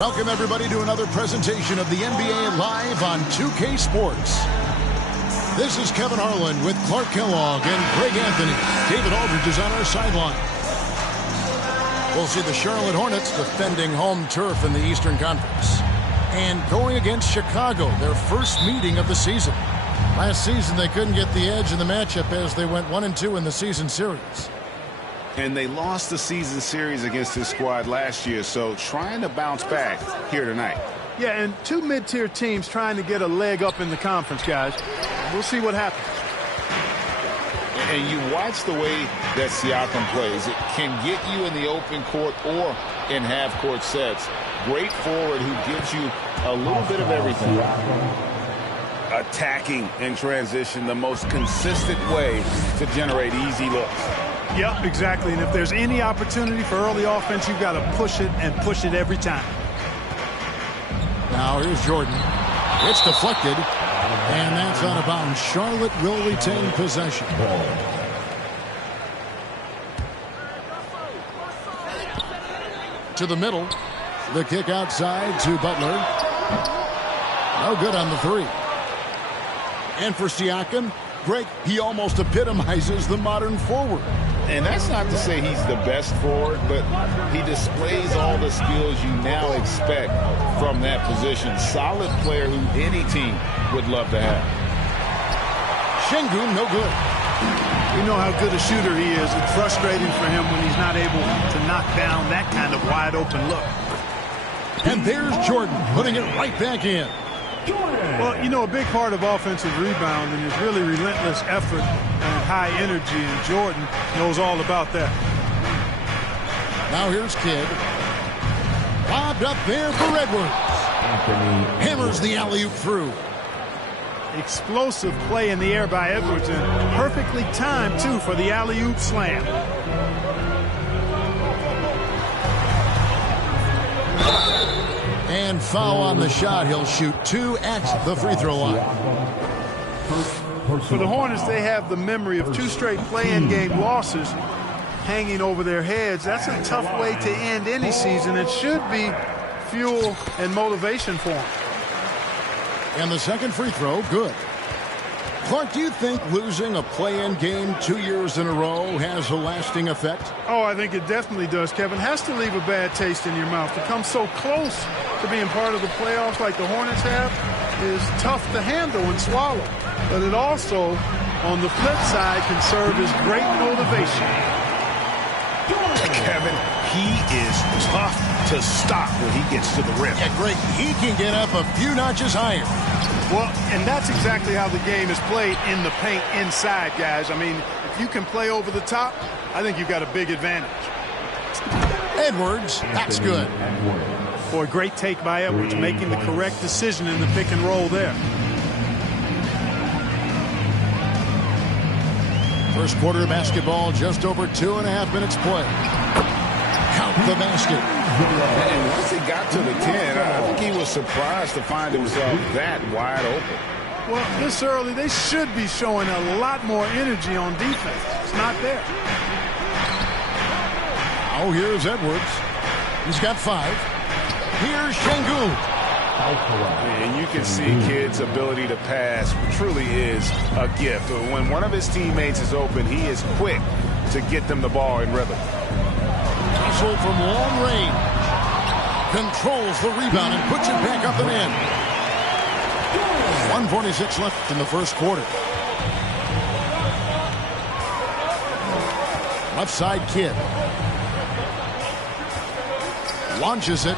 Welcome, everybody, to another presentation of the NBA Live on 2K Sports. This is Kevin Harlan with Clark Kellogg and Greg Anthony. David Aldridge is on our sideline. We'll see the Charlotte Hornets defending home turf in the Eastern Conference. And going against Chicago, their first meeting of the season. Last season, they couldn't get the edge in the matchup as they went 1-2 in the season series. And they lost the season series against this squad last year, so trying to bounce back here tonight. Yeah, and two mid-tier teams trying to get a leg up in the conference, guys. We'll see what happens. And you watch the way that Siakam plays. It can get you in the open court or in half-court sets. Great forward who gives you a little bit of everything. Attacking in transition, the most consistent way to generate easy looks. Yep, exactly. And if there's any opportunity for early offense, you've got to push it and push it every time. Now here's Jordan. It's deflected, and that's out of bounds. Charlotte will retain possession. To the middle. The kick outside to Butler. No good on the three. And for Siakam, Greg, he almost epitomizes the modern forward. And that's not to say he's the best forward, but he displays all the skills you now expect from that position. Solid player who any team would love to have. Şengün, no good. You know how good a shooter he is. It's frustrating for him when he's not able to knock down that kind of wide-open look. And there's Jordan putting it right back in. Well, you know, a big part of offensive rebounding is really relentless effort and high energy, and Jordan knows all about that. Now here's Kidd. Lobbed up there for Edwards. Hammers the alley-oop through. Explosive play in the air by Edwards, and perfectly timed, too, for the alley-oop slam. And foul on the shot. He'll shoot two at the free throw line. For the Hornets, they have the memory of two straight play-in game losses hanging over their heads. That's a tough way to end any season. It should be fuel and motivation for them. And the second free throw, good. Clark, do you think losing a play-in game 2 years in a row has a lasting effect? Oh, I think it definitely does, Kevin. Has to leave a bad taste in your mouth. To come so close to being part of the playoffs like the Hornets have is tough to handle and swallow. But it also, on the flip side, can serve as great motivation. Kevin, he is tough to stop when he gets to the rim. Yeah, Greg, he can get up a few notches higher. Well, and that's exactly how the game is played in the paint inside, guys. I mean, if you can play over the top, I think you've got a big advantage. Edwards, that's good. Boy, great take by Edwards, making the correct decision in the pick and roll there. First quarter of basketball, just over 2.5 minutes play. Count the basket. And once he got to the 10, I think he was surprised to find himself that wide open. Well, this early, they should be showing a lot more energy on defense. It's not there. Oh, here's Edwards. He's got 5. Here's Şengün. And you can see Kidd's ability to pass truly is a gift. When one of his teammates is open, he is quick to get them the ball in rhythm. Hustle from long range. Controls the rebound and puts it back up and in. 1:46 left in the first quarter. Left side Kidd. Launches it.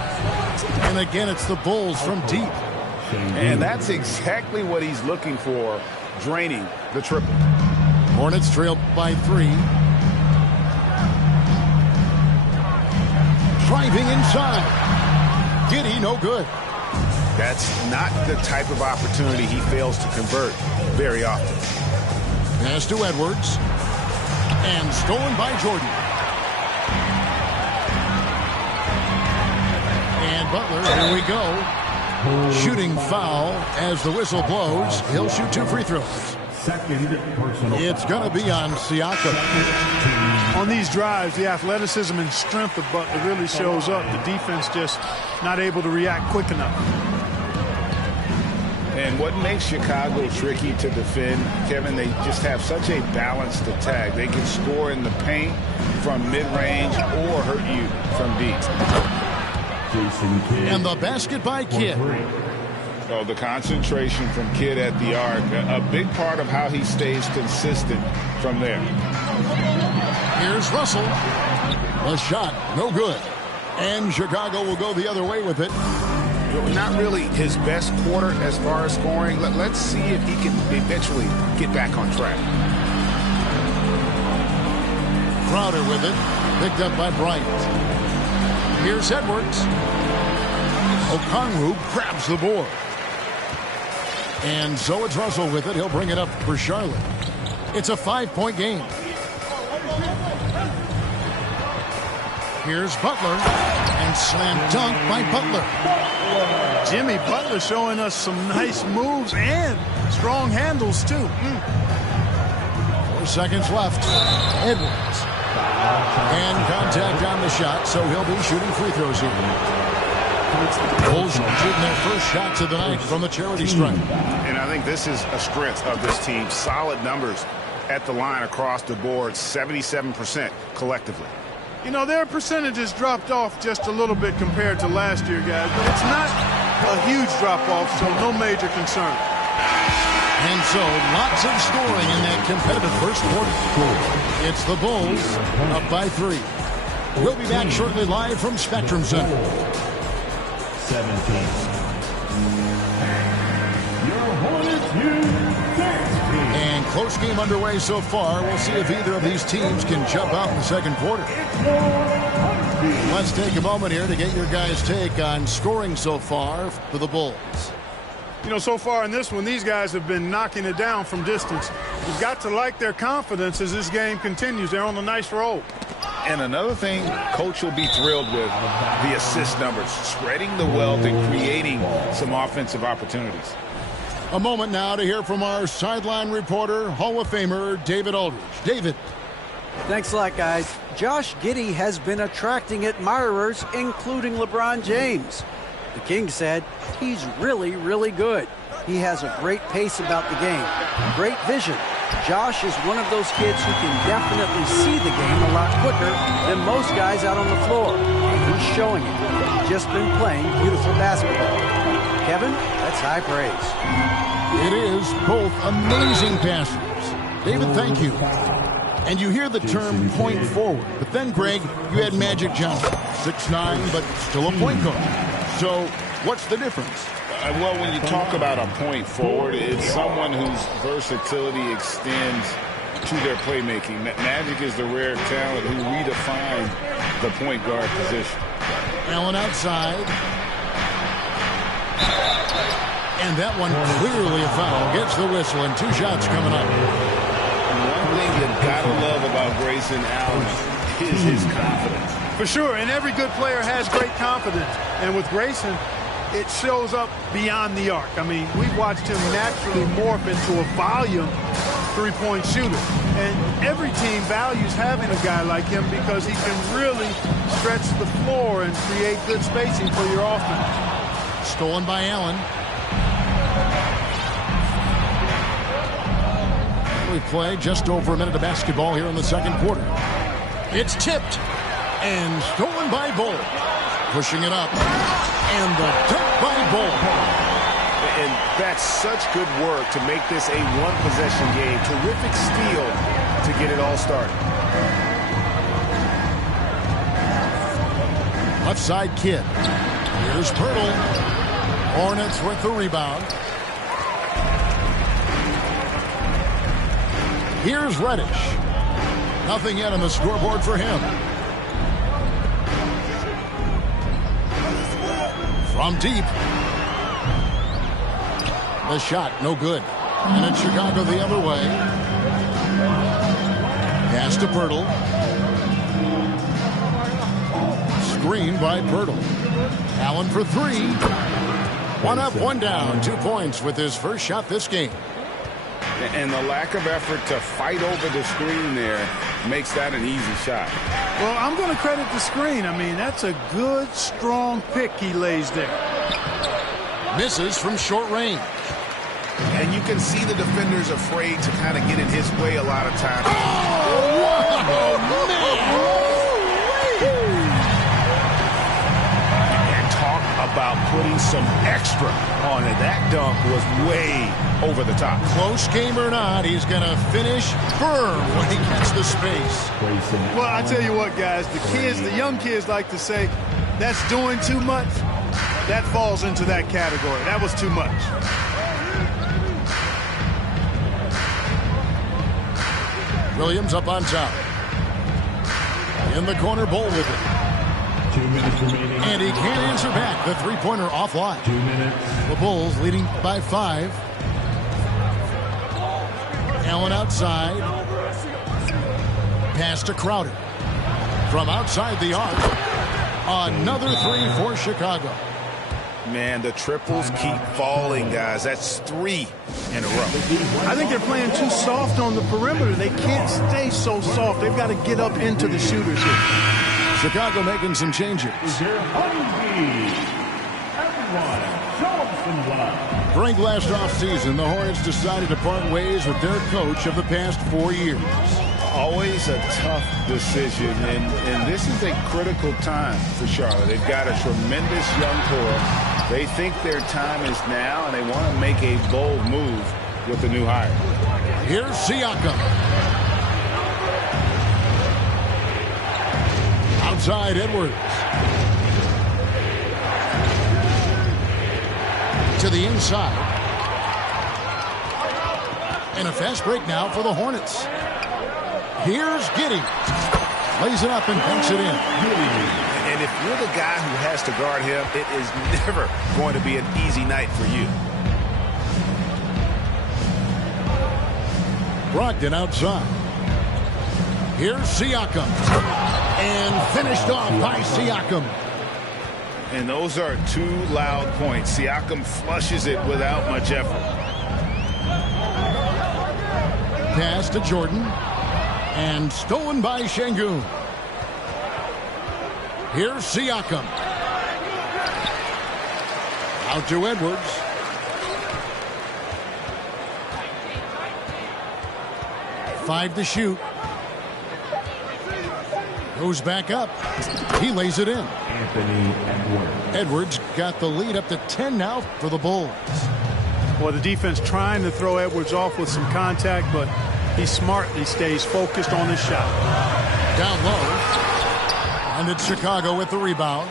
And again, it's the Bulls from deep. And that's exactly what he's looking for, draining the triple. Hornets trailed by 3. Driving inside. Giddy, no good. That's not the type of opportunity he fails to convert very often. Pass to Edwards. And stolen by Jordan. And Butler, here we go. Shooting foul as the whistle blows. He'll shoot 2 free throws. Second personal. It's going to be on Siakam. On these drives, the athleticism and strength of Butler really shows up. The defense just not able to react quick enough. And what makes Chicago tricky to defend, Kevin, they just have such a balanced attack. They can score in the paint from mid-range or hurt you from deep. Jason Kidd. And the basket by Kidd. So the concentration from Kidd at the arc, a big part of how he stays consistent from there. Here's Russell. The shot, no good. And Chicago will go the other way with it. Not really his best quarter as far as scoring. Let's see if he can eventually get back on track. Crowder with it. Picked up by Bryant. Here's Edwards. Okongwu grabs the board. And so it's Russell with it. He'll bring it up for Charlotte. It's a 5-point game. Here's Butler. And slam dunk by Butler. Jimmy Butler showing us some nice moves and strong handles, too. 4 seconds left. Edwards. And contact on the shot, so he'll be shooting free throws here. Bulls shooting their first shots of the night from the charity stripe. And I think this is a strength of this team. Solid numbers at the line across the board, 77% collectively. You know, their percentages dropped off just a little bit compared to last year, guys, but it's not a huge drop-off, so no major concern. And so, lots of scoring in that competitive first quarter. It's the Bulls up by 3. We'll be back shortly live from Spectrum Center. 17. Your Hornets use 16. And close game underway so far. We'll see if either of these teams can jump out in the second quarter. Let's take a moment here to get your guys' take on scoring so far for the Bulls. You know, so far in this one, these guys have been knocking it down from distance. You've got to like their confidence as this game continues. They're on a nice roll. And another thing Coach will be thrilled with, the assist numbers, spreading the wealth and creating some offensive opportunities. A moment now to hear from our sideline reporter, Hall of Famer David Aldridge. David. Thanks a lot, guys. Josh Giddey has been attracting admirers, including LeBron James. The King said he's really, really good. He has a great pace about the game, great vision. Josh is one of those kids who can definitely see the game a lot quicker than most guys out on the floor. And he's showing it. He's just been playing beautiful basketball. Kevin, that's high praise. It is both amazing passes. David, thank you. And you hear the term point forward. But then, Greg, you had Magic Johnson, 6'9", but still a point guard. So what's the difference? Well, when you talk about a point forward, it's someone whose versatility extends to their playmaking. Magic is the rare talent who redefined the point guard position. Allen outside. And that one clearly a foul. Gets the whistle, and 2 shots coming up. One thing you've got to love about Grayson Allen is his confidence. For sure, and every good player has great confidence. And with Grayson, it shows up beyond the arc. I mean, we've watched him naturally morph into a volume three-point shooter. And every team values having a guy like him because he can really stretch the floor and create good spacing for your offense. Stolen by Allen. We play just over a minute of basketball here in the second quarter. It's tipped and stolen by Bull. Pushing it up. And the dunk by Bull. And that's such good work to make this a one-possession game. Terrific steal to get it all started. Left side Kidd. Here's Pirtle. Hornets with the rebound. Here's Reddish. Nothing yet on the scoreboard for him. From deep. The shot, no good. And it's Chicago the other way. Pass to Pirtle. Screen by Pirtle. Allen for 3. 1 up, 1 down. 2 points with his first shot this game. And the lack of effort to fight over the screen there makes that an easy shot. Well, I'm going to credit the screen. I mean, that's a good, strong pick he lays there. Misses from short range. And you can see the defenders afraid to kind of get in his way a lot of times. Oh, man! And talk about putting some extra on it. That dunk was way over the top. Close game or not, he's going to finish firm when he gets the space. Well, I tell you what, guys, the young kids like to say, that's doing too much. That falls into that category. That was too much. Williams up on top. In the corner, Bull with it. 2 minutes remaining. And he can't answer back. The three-pointer offline. 2 minutes. The Bulls leading by 5. Allen outside. Pass to Crowder. From outside the arc. Another three for Chicago. Man, the triples keep falling, guys. That's 3 in a row. I think they're playing too soft on the perimeter. They can't stay so soft. They've got to get up into the shooters here. Chicago making some changes. During last offseason, the Hornets decided to part ways with their coach of the past 4 years. Always a tough decision, and this is a critical time for Charlotte. They've got a tremendous young core. They think their time is now, and they want to make a bold move with the new hire. Here's Siakam. Outside Edwards. To the inside. And a fast break now for the Hornets. Here's Giddey. Lays it up and banks it in. And if you're the guy who has to guard him, it is never going to be an easy night for you. Brogdon outside. Here's Siakam. And finished off by Siakam. And those are 2 loud points. Siakam flushes it without much effort. Pass to Jordan. And stolen by Şengün. Here's Siakam. Out to Edwards. Five to shoot. Goes back up. He lays it in. Anthony Edwards. Edwards got the lead up to 10 now for the Bulls. Well, the defense trying to throw Edwards off with some contact, but he smartly stays focused on his shot. Down low. And it's Chicago with the rebound.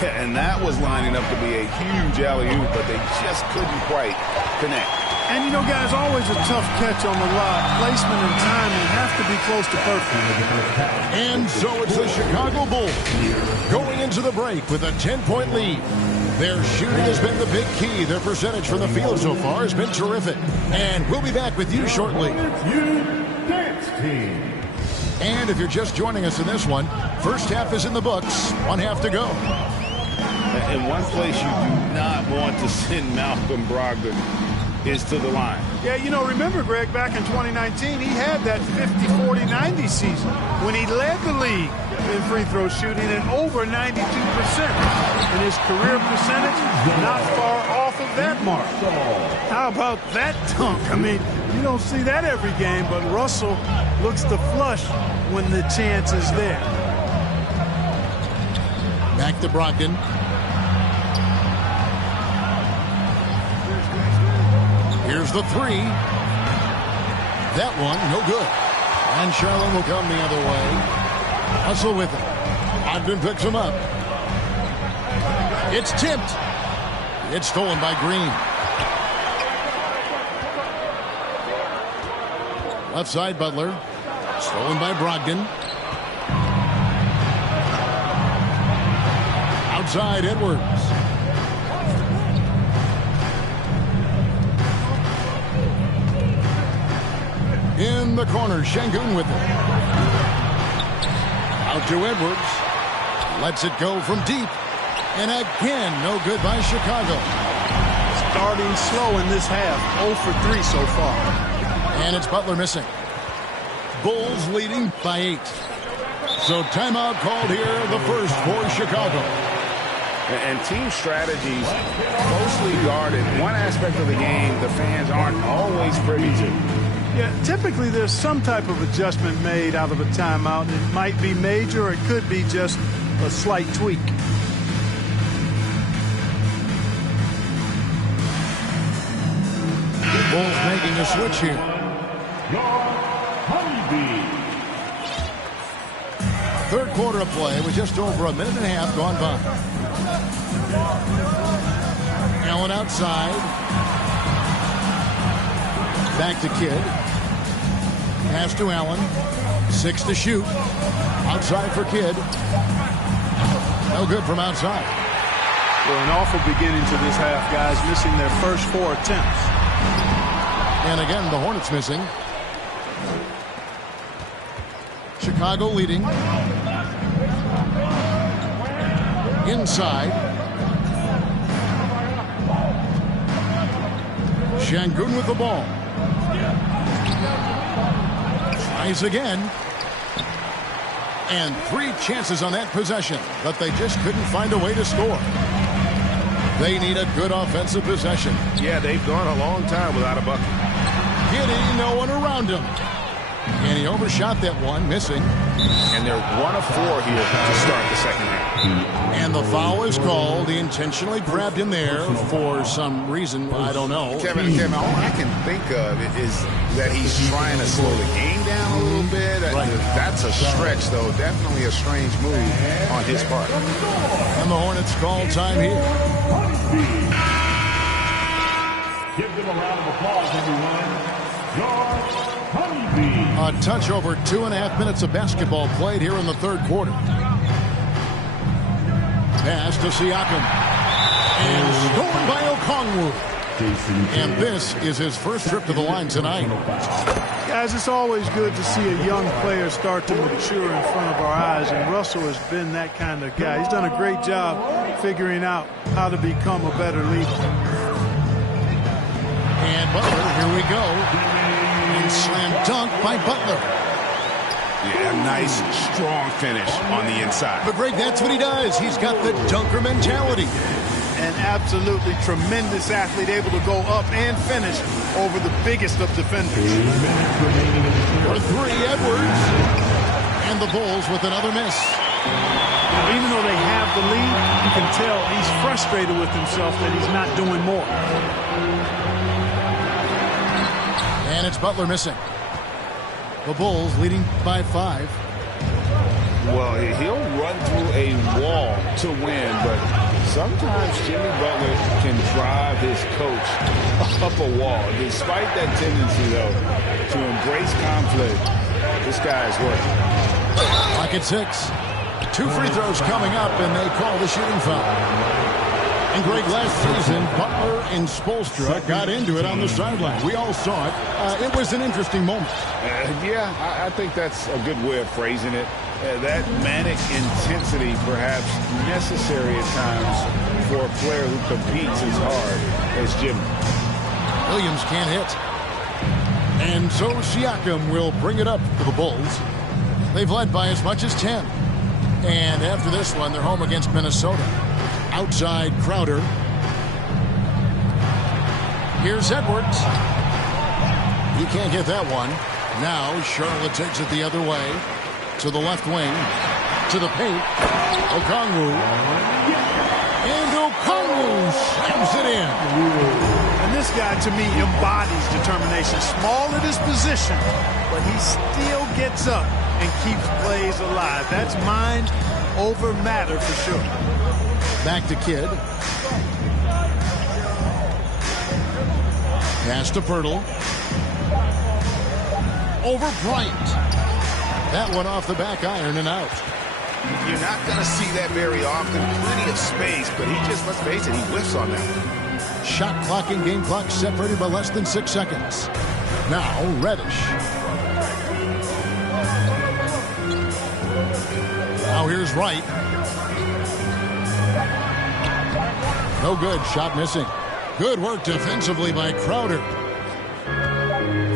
Yeah, and that was lining up to be a huge alley-oop, but they just couldn't quite connect. And, you know, guys, always a tough catch on the lob. Placement and timing have to be close to perfect. And so it's the Chicago Bulls going into the break with a 10-point lead. Their shooting has been the big key. Their percentage from the field so far has been terrific. And we'll be back with you shortly. And if you're just joining us in this one, first half is in the books. 1 half to go. And one place you do not want to send Malcolm Brogdon is to the line. Yeah, you know, remember, Greg, back in 2019, he had that 50-40-90 season when he led the league in free throw shooting at over 92%. And his career percentage not far off of that mark. How about that dunk? I mean, you don't see that every game, but Russell looks to flush when the chance is there. Back to Brogdon. Here's the three. That one, no good. And Charlotte will come the other way. Hustle with it. Ogden picks him up. It's tipped. It's stolen by Green. Left side, Butler. Stolen by Brogdon. Outside, Edwards. In the corner, Şengün with it. Out to Edwards. Lets it go from deep. And again, no good by Chicago. starting slow in this half. 0 for 3 so far. And it's Butler missing. Bulls leading by 8. So timeout called here, the first for Chicago. And team strategies closely guarded. One aspect of the game the fans aren't always privy to. Yeah, typically there's some type of adjustment made out of a timeout. It might be major, or it could be just a slight tweak. Bulls making a switch here. Third quarter of play with just over a minute and a half gone by. Allen outside. Back to Kidd. Pass to Allen. 6 to shoot. Outside for Kidd. No good from outside. Well, an awful beginning to this half, guys, missing their first 4 attempts. And again, the Hornets missing. Chicago leading. Inside. Şengün with the ball. Tries again. And 3 chances on that possession, but they just couldn't find a way to score. They need a good offensive possession. Yeah, they've gone a long time without a bucket. Giddey, no one around him. And he overshot that one, missing. And they're 1 of 4 here to start the second half. And the foul is called. He intentionally grabbed him there for some reason. I don't know. Kevin, all I can think of is that he's trying to slow the game down a little bit. That's a stretch, though. Definitely a strange move on his part. And the Hornets call time here. Give them a round of applause, everyone. A touch over 2.5 minutes of basketball played here in the third quarter. Pass to Siakam. And stolen by Okongwu. And this is his first trip to the line tonight. Guys, it's always good to see a young player start to mature in front of our eyes, and Russell has been that kind of guy. He's done a great job figuring out how to become a better leader. And Butler, here we go. And slam dunk by Butler. Yeah, nice, strong finish on the inside. But Greg, that's what he does. He's got the dunker mentality. An absolutely tremendous athlete, able to go up and finish over the biggest of defenders. For 3, Edwards. And the Bulls with another miss. Even though they have the lead, you can tell he's frustrated with himself that he's not doing more. And it's Butler missing. The Bulls leading by 5. Well, he'll run through a wall to win, but sometimes Jimmy Butler can drive his coach up a wall. Despite that tendency, though, to embrace conflict, this guy is working. Clock at 6. 2 free throws coming up, and they call the shooting foul. And Greg, last season, Butler and Spoelstra got into it on the sideline. We all saw it. It was an interesting moment. Yeah, I think that's a good way of phrasing it. That manic intensity perhaps necessary at times for a player who competes as hard as Jimmy. Williams can't hit. And so Siakam will bring it up for the Bulls. They've led by as much as 10. And after this one, they're home against Minnesota. Outside Crowder. Here's Edwards. He can't get that one. Now Charlotte takes it the other way. To the left wing. To the paint. Okongwu. And Okongwu slams it in. And this guy, to me, embodies determination. Small at his position, but he still gets up and keeps plays alive. That's mind over matter for sure. Back to Kidd. Pass to Pirtle. Over Bryant. That one off the back iron and out. You're not going to see that very often. Plenty of space, but he just, let's face it, he whiffs on that. Shot clock and game clock separated by less than 6 seconds. Now Reddish. Now here's Wright. No good. Shot missing. Good work defensively by Crowder.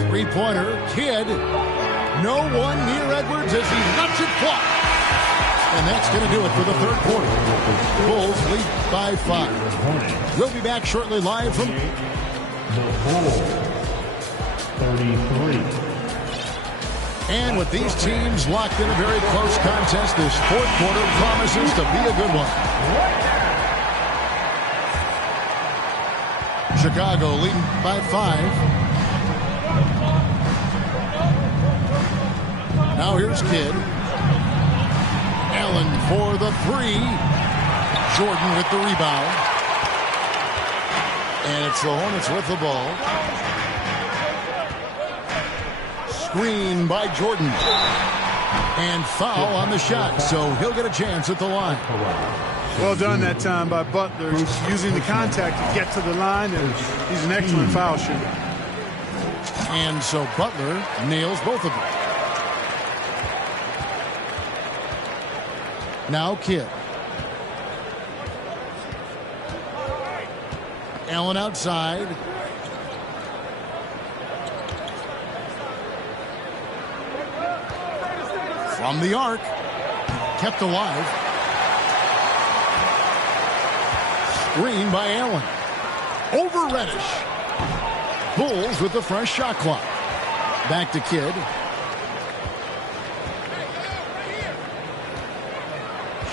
Three-pointer, Kidd. No one near Edwards as he lets it fly. And that's going to do it for the third quarter. Bulls lead by 5. We'll be back shortly live from The Bulls, 33. And with these teams locked in a very close contest, this fourth quarter promises to be a good one. Chicago leading by 5. Now here's Kidd. Allen for the 3. Jordan with the rebound. And it's the Hornets with the ball. Screen by Jordan. And foul on the shot, so he'll get a chance at the line. Well done that time by Butler, using the contact to get to the line, and he's an excellent foul shooter. And so Butler nails both of them. Now Kidd. Allen outside. From the arc. Kept alive. Screen by Allen. Over Reddish. Bulls with the fresh shot clock. Back to Kidd.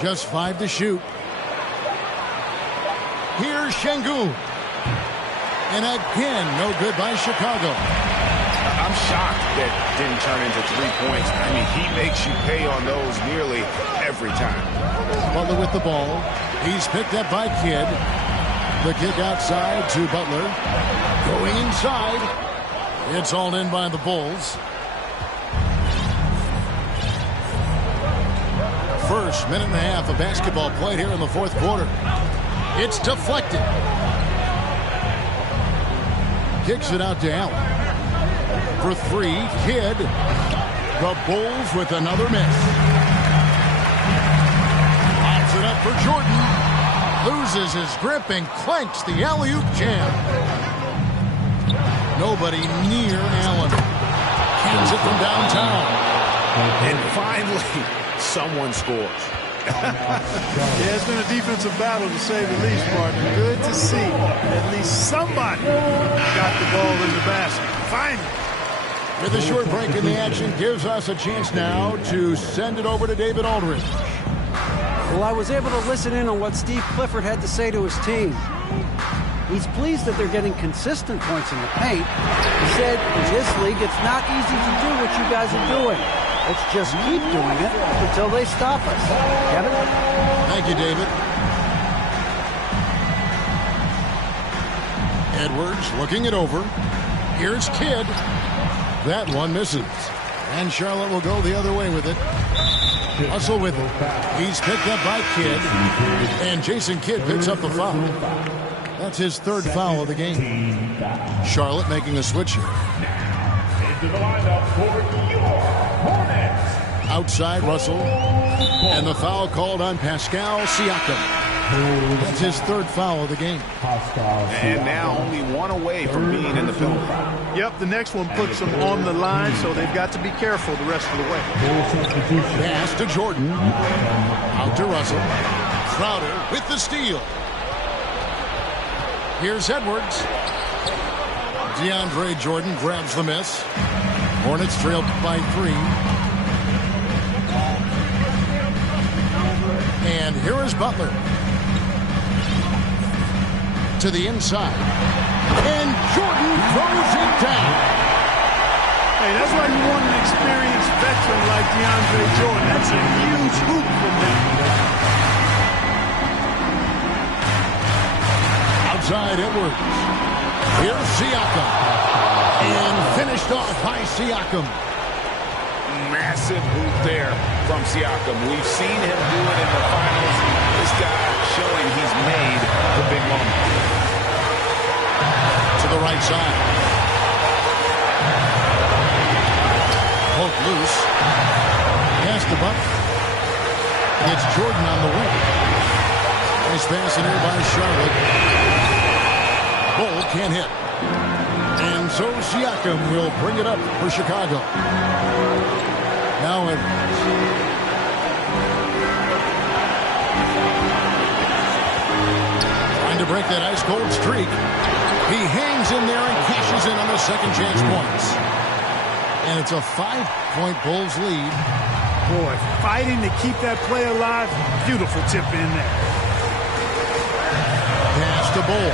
Just 5 to shoot. Here's Şengün. And again, no good by Chicago. I'm shocked that didn't turn into 3 points. I mean, he makes you pay on those nearly every time. Butler with the ball. He's picked up by Kidd. The kick outside to Butler. Going inside. It's hauled in by the Bulls. First minute and a half of basketball played here in the fourth quarter. It's deflected. Kicks it out to Allen. For 3, Kidd. The Bulls with another miss. Pops it up for Jordan. Loses his grip and clanks the alley-oop jam. Nobody near Allen. Cans it from downtown. And finally, someone scores. Yeah, it's been a defensive battle to say the least, partner. Good to see at least somebody got the ball in the basket. Finally. With a short break in the action, gives us a chance now to send it over to David Aldridge. Well, I was able to listen in on what Steve Clifford had to say to his team. He's pleased that they're getting consistent points in the paint. He said, in this league, it's not easy to do what you guys are doing. Let's just keep doing it until they stop us. Kevin? Thank you, David. Edwards looking it over. Here's Kidd. That one misses. And Charlotte will go the other way with it. Hustle with it. He's picked up by Kidd. And Jason Kidd picks up the foul. That's his third foul of the game. Charlotte making a switch here. Into the lineup for your Hornets. Outside Russell. And the foul called on Pascal Siakam. That's his third foul of the game. And now only one away from being in the penalty. Yep, the next one puts them on the line, so they've got to be careful the rest of the way. Pass to Jordan. Out to Russell. Crowder with the steal. Here's Edwards. DeAndre Jordan grabs the miss. Hornets trailed by 3. And here is Butler. To the inside. And Jordan throws it down. Hey, that's why you want an experienced veteran like DeAndre Jordan. That's a huge hoop from him. Outside Edwards. Here's Siakam. And finished off by Siakam. Massive hoop there from Siakam. We've seen him do it in the finals. This guy showing he's made the big moment. To the right side. Poke loose. Pass to Buck. It's Jordan on the wing. Nice pass in here by Charlotte. can't hit. And so Siakam will bring it up for Chicago. Now Edwards. Trying to break that ice-cold streak. He hangs in there and cashes in on the second chance points. And it's a 5-point Bulls lead. Boy, fighting to keep that play alive. Beautiful tip in there. Pass to Bull.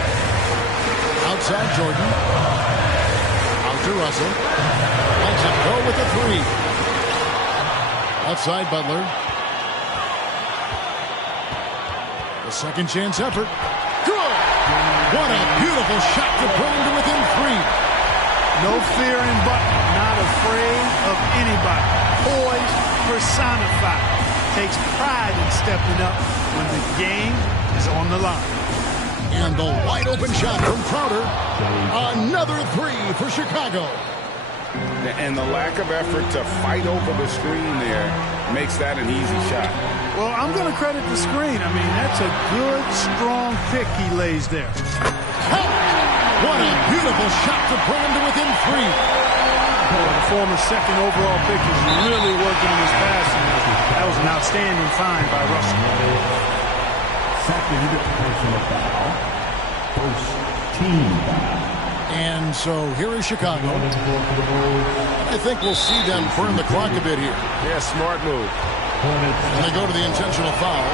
Outside Jordan. Out to Russell. Lets it go with the three. Outside Butler. The second chance effort. Good! What a beautiful shot to bring him to within three. No fear in Butler. Not afraid of anybody. Poised, personified. Takes pride in stepping up when the game is on the line. And the wide open shot from Crowder. Another three for Chicago. And the lack of effort to fight over the screen there makes that an easy shot. Well, I'm going to credit the screen. I mean, that's a good, strong pick he lays there. Oh, what a beautiful shot to bring him to within three. The former second overall pick is really working in his passing. That was an outstanding find by Russell. Second personal foul. First team foul. And so here is Chicago. I think we'll see them burn the clock a bit here. Yeah, smart move. And they go to the intentional foul.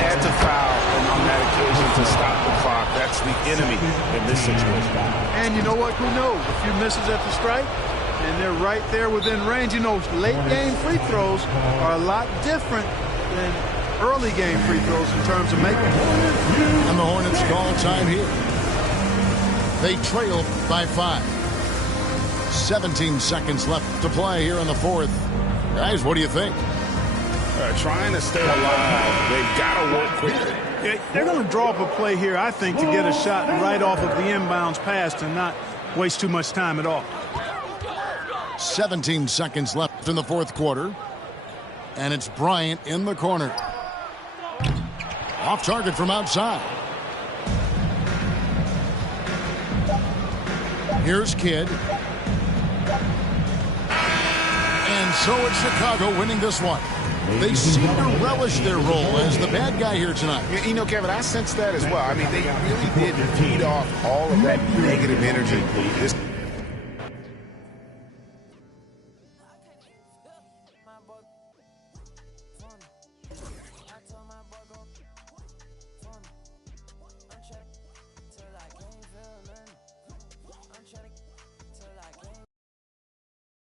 Had to foul on that occasion to stop the clock. That's the enemy in this situation. And you know what? Who knows? A few misses at the strike, and they're right there within range. You know, late game free throws are a lot different than early game free throws in terms of making them. And the Hornets call time here. They trail by 5. 17 seconds left to play here in the fourth. Guys, what do you think? Trying to stay alive. They've got to work quickly. Yeah, they're going to draw up a play here, I think, to get a shot right off of the inbounds pass and not waste too much time at all. 17 seconds left in the fourth quarter. And it's Bryant in the corner. Off target from outside. Here's Kidd. And so it's Chicago winning this one. They seem to relish their role as the bad guy here tonight. You know, Kevin, I sense that as well. I mean, they really did feed off all of that negative energy.